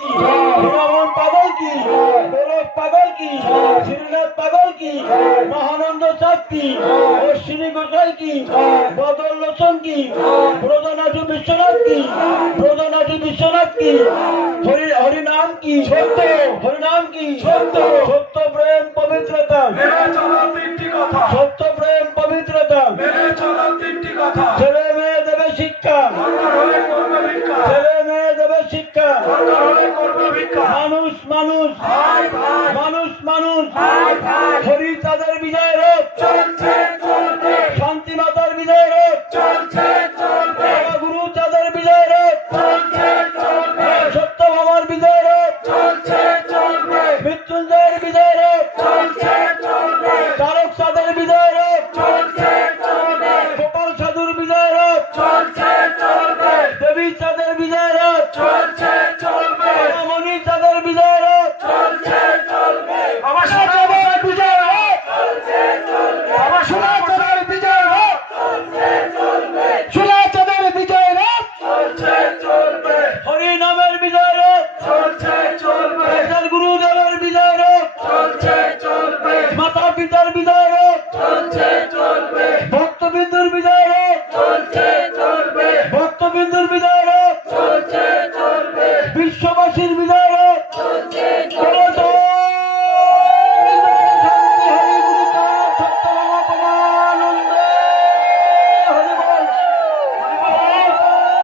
হিরামন পাগল কি, গোলক পাগল কি, শ্রীনাথ পাগল কি, মহানন্দ চাঁদ কি, অশ্বিনী গোসাই কি, বদল লোচন কি, ব্রজনাথী বিশ্বনাথ কি, ব্রজনাথী বিশ্বনাথ কি, হরিনাম কি সত্য, হরিনাম কি সত্য, সত্য প্রেম পবিত্রতা, সত্য প্রেম পবিত্রতা, ছেলে মেয়ে দেবে শিক্ষা, ছেলে মেয়ে দেবে শিক্ষা, মানুষ মানুষ মানুষ মানুষ